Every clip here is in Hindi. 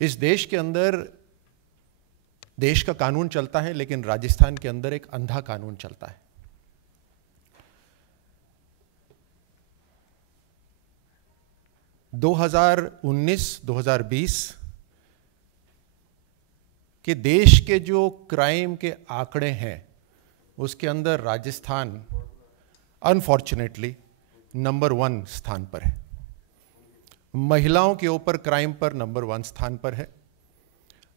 इस देश के अंदर देश का कानून चलता है, लेकिन राजस्थान के अंदर एक अंधा कानून चलता है। (2019, 2020) के देश के जो क्राइम के आंकड़े हैं उसके अंदर राजस्थान अनफॉर्चुनेटली नंबर 1 स्थान पर है। महिलाओं के ऊपर क्राइम पर नंबर 1 स्थान पर है।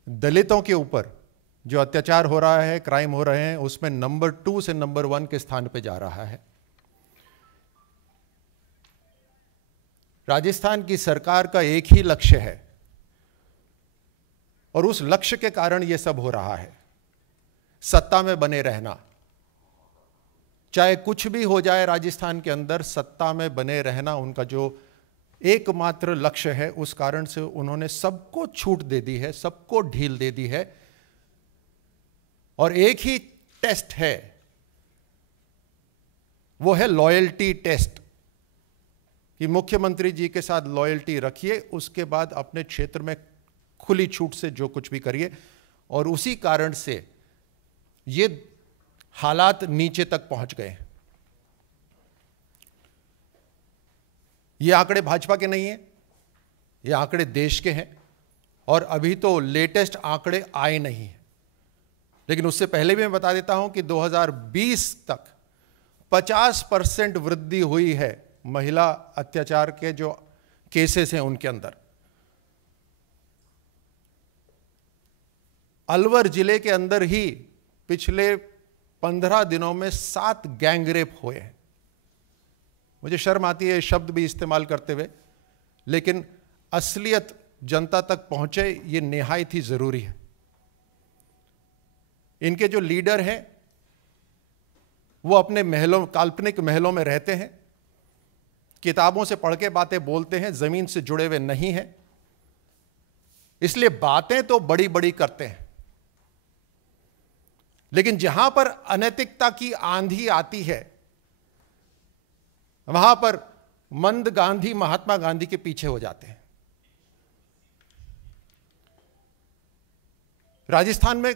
दलितों के ऊपर जो अत्याचार हो रहा है, क्राइम हो रहे हैं, उसमें नंबर 2 से नंबर 1 के स्थान पे जा रहा है। राजस्थान की सरकार का एक ही लक्ष्य है और उस लक्ष्य के कारण यह सब हो रहा है, सत्ता में बने रहना। चाहे कुछ भी हो जाए, राजस्थान के अंदर सत्ता में बने रहना उनका जो एकमात्र लक्ष्य है। उस कारण से उन्होंने सबको छूट दे दी है, सबको ढील दे दी है। और एक ही टेस्ट है, वो है लॉयल्टी टेस्ट, कि मुख्यमंत्री जी के साथ लॉयल्टी रखिए, उसके बाद अपने क्षेत्र में खुली छूट से जो कुछ भी करिए। और उसी कारण से ये हालात नीचे तक पहुंच गए। ये आंकड़े भाजपा के नहीं हैं, ये आंकड़े देश के हैं। और अभी तो लेटेस्ट आंकड़े आए नहीं हैं, लेकिन उससे पहले भी मैं बता देता हूं कि 2020 तक 50% वृद्धि हुई है महिला अत्याचार के जो केसेस हैं उनके अंदर। अलवर जिले के अंदर ही पिछले 15 दिनों में 7 गैंगरेप हुए हैं। मुझे शर्म आती है शब्द भी इस्तेमाल करते हुए, लेकिन असलियत जनता तक पहुंचे ये निहायत ही जरूरी है। इनके जो लीडर हैं वो अपने महलों, काल्पनिक महलों में रहते हैं, किताबों से पढ़ के बातें बोलते हैं, जमीन से जुड़े हुए नहीं हैं। इसलिए बातें तो बड़ी बड़ी करते हैं, लेकिन जहां पर अनैतिकता की आंधी आती है वहां पर मंद गांधी महात्मा गांधी के पीछे हो जाते हैं। राजस्थान में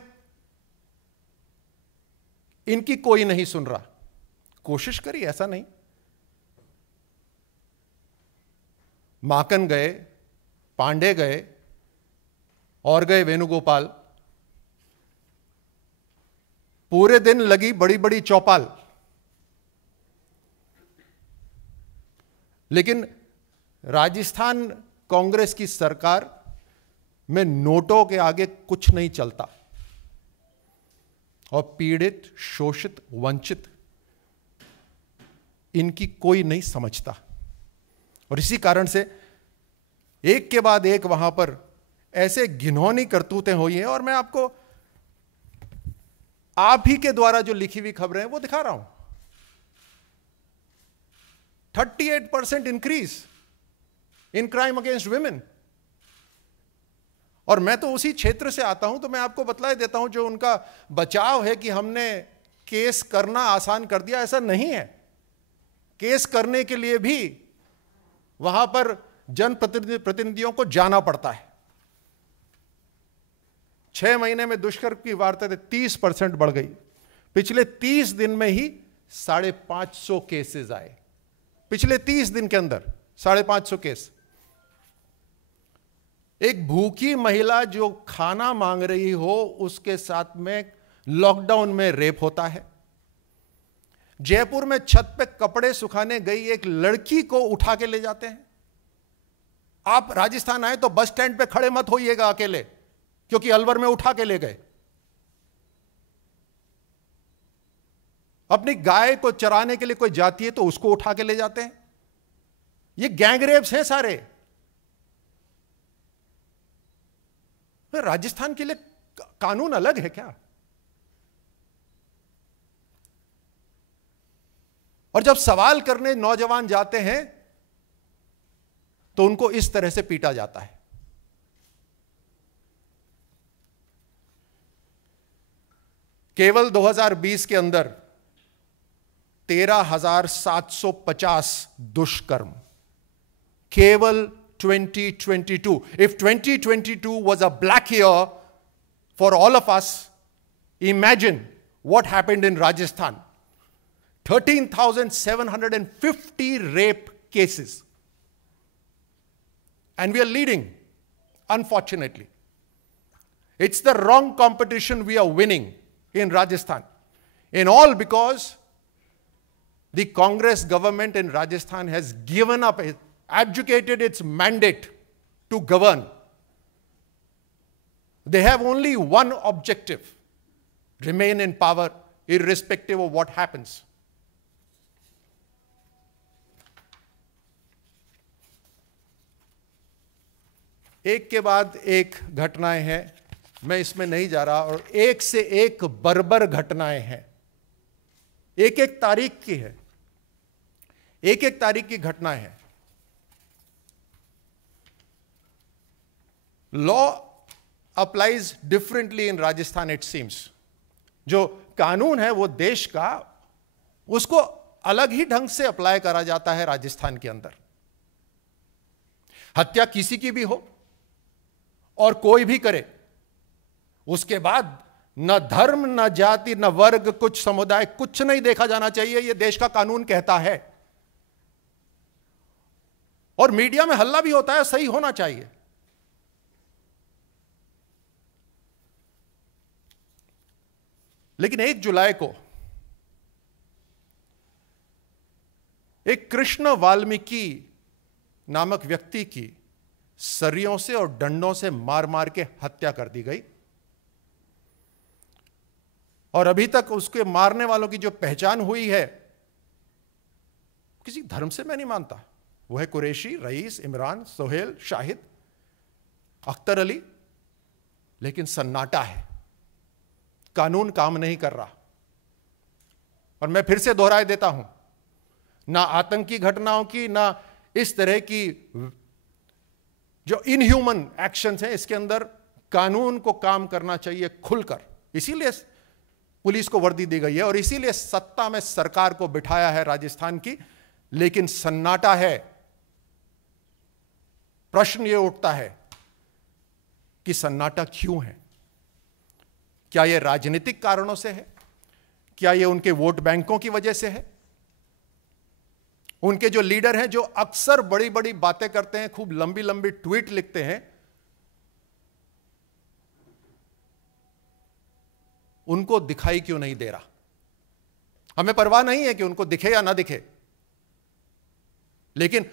इनकी कोई नहीं सुन रहा। कोशिश करी, ऐसा नहीं। माकन गए, पांडे गए और गए वेणुगोपाल, पूरे दिन लगी बड़ी बड़ी चौपाल, लेकिन राजस्थान कांग्रेस की सरकार में नोटों के आगे कुछ नहीं चलता। और पीड़ित, शोषित, वंचित इनकी कोई नहीं समझता। और इसी कारण से एक के बाद एक वहां पर ऐसे घिनौनी करतूतें हुई हैं। और मैं आपको आप ही के द्वारा जो लिखी हुई खबरें हैं वो दिखा रहा हूं। 38% increase in crime against women. और मैं तो उसी क्षेत्र से आता हूं, तो मैं आपको बतला देता हूं, जो उनका बचाव है कि हमने केस करना आसान कर दिया, ऐसा नहीं है। केस करने के लिए भी वहां पर जनप्रतिनिधियों को जाना पड़ता है। 6 महीने में दुष्कर्म की वारदातें 30% बढ़ गई। पिछले 30 दिन में ही 550 केसेस आए। पिछले 30 दिन के अंदर 550 केस। एक भूखी महिला जो खाना मांग रही हो, उसके साथ में लॉकडाउन में रेप होता है। जयपुर में छत पे कपड़े सुखाने गई एक लड़की को उठा के ले जाते हैं। आप राजस्थान आए तो बस स्टैंड पे खड़े मत होइएगा अकेले, क्योंकि अलवर में उठा के ले गए। अपनी गाय को चराने के लिए कोई जाती है तो उसको उठा के ले जाते हैं। ये गैंगरेप्स हैं सारे। राजस्थान के लिए कानून अलग है क्या? और जब सवाल करने नौजवान जाते हैं तो उनको इस तरह से पीटा जाता है। केवल 2020 के अंदर 13,750 दुष्कर्म, केवल 2022. If 2022 was a black year for all of us, imagine what happened in Rajasthan. 13,750 rape cases. And we are leading, unfortunately. It's the wrong competition we are winning in Rajasthan. In all because the Congress government in Rajasthan has given up, abjugated its mandate to govern. They have only one objective: remain in power irrespective of what happens. एक के बाद एक घटनाएं हैं, मैं इसमें नहीं जा रहा, और एक से एक बर्बर घटनाएं हैं, एक एक तारीख की है, एक एक तारीख की घटनाएं हैं। Law applies differently in Rajasthan it seems. जो कानून है वो देश का, उसको अलग ही ढंग से अप्लाई करा जाता है राजस्थान के अंदर। हत्या किसी की भी हो और कोई भी करे, उसके बाद न धर्म, न जाति, न वर्ग, कुछ समुदाय, कुछ नहीं देखा जाना चाहिए, यह देश का कानून कहता है। और मीडिया में हल्ला भी होता है, सही होना चाहिए। लेकिन 1 जुलाई को एक कृष्ण वाल्मीकि नामक व्यक्ति की सरियों से और डंडों से मार मार के हत्या कर दी गई, और अभी तक उसके मारने वालों की जो पहचान हुई है, किसी धर्म से मैं नहीं मानता, वो है कुरैशी, रईस, इमरान, सोहेल, शाहिद, अख्तर अली। लेकिन सन्नाटा है, कानून काम नहीं कर रहा। और मैं फिर से दोहराए देता हूं, ना आतंकी घटनाओं की, ना इस तरह की जो इनह्यूमन एक्शंस हैं, इसके अंदर कानून को काम करना चाहिए खुलकर। इसीलिए पुलिस को वर्दी दी गई है और इसीलिए सत्ता में सरकार को बिठाया है राजस्थान की। लेकिन सन्नाटा है। प्रश्न यह उठता है कि सन्नाटा क्यों है? क्या यह राजनीतिक कारणों से है? क्या यह उनके वोट बैंकों की वजह से है? उनके जो लीडर हैं, जो अक्सर बड़ी बड़ी बातें करते हैं, खूब लंबी लंबी ट्वीट लिखते हैं, उनको दिखाई क्यों नहीं दे रहा? हमें परवाह नहीं है कि उनको दिखे या ना दिखे, लेकिन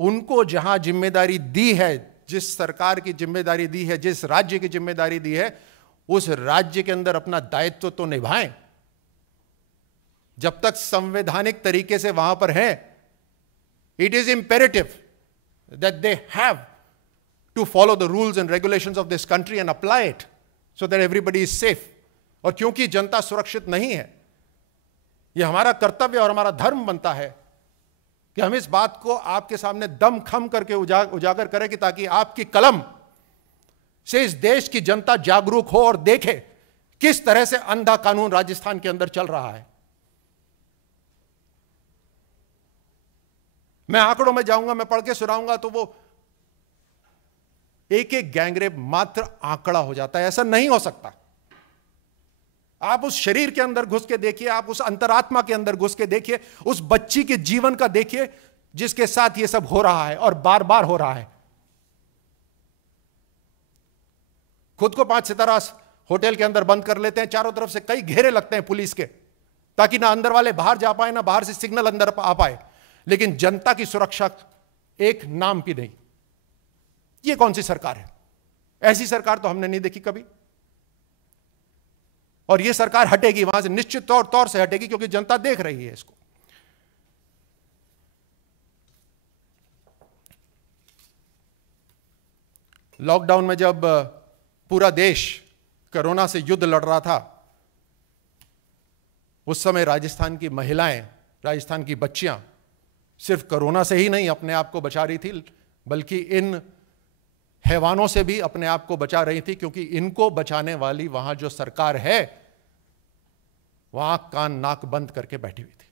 उनको जहां जिम्मेदारी दी है, जिस सरकार की जिम्मेदारी दी है, जिस राज्य की जिम्मेदारी दी है, उस राज्य के अंदर अपना दायित्व तो निभाएं। जब तक संवैधानिक तरीके से वहां पर हैं, it is imperative that they have to follow the rules and regulations of this country and apply it so that everybody is safe. और क्योंकि जनता सुरक्षित नहीं है, यह हमारा कर्तव्य और हमारा धर्म बनता है कि हम इस बात को आपके सामने दम खम करके उजागर करें कि ताकि आपकी कलम से इस देश की जनता जागरूक हो और देखे किस तरह से अंधा कानून राजस्थान के अंदर चल रहा है। मैं आंकड़ों में जाऊंगा, मैं पढ़ के सुनाऊंगा तो वो एक एक गैंगरेप मात्र आंकड़ा हो जाता है। ऐसा नहीं हो सकता। आप उस शरीर के अंदर घुस के देखिए, आप उस अंतरात्मा के अंदर घुस के देखिए, उस बच्ची के जीवन का देखिए जिसके साथ ये सब हो रहा है और बार बार हो रहा है। खुद को 5 सितारा होटल के अंदर बंद कर लेते हैं, चारों तरफ से कई घेरे लगते हैं पुलिस के, ताकि ना अंदर वाले बाहर जा पाए, ना बाहर से सिग्नल अंदर आ पाए। लेकिन जनता की सुरक्षा एक नाम की नहीं। यह कौन सी सरकार है? ऐसी सरकार तो हमने नहीं देखी कभी। और यह सरकार हटेगी, वहां से निश्चित तौर से हटेगी, क्योंकि जनता देख रही है इसको। लॉकडाउन में जब पूरा देश कोरोना से युद्ध लड़ रहा था, उस समय राजस्थान की महिलाएं, राजस्थान की बच्चियां सिर्फ कोरोना से ही नहीं अपने आप को बचा रही थी, बल्कि इन हैवानों से भी अपने आप को बचा रही थी, क्योंकि इनको बचाने वाली वहां जो सरकार है, वहां कान नाक बंद करके बैठी हुई थी।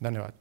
धन्यवाद।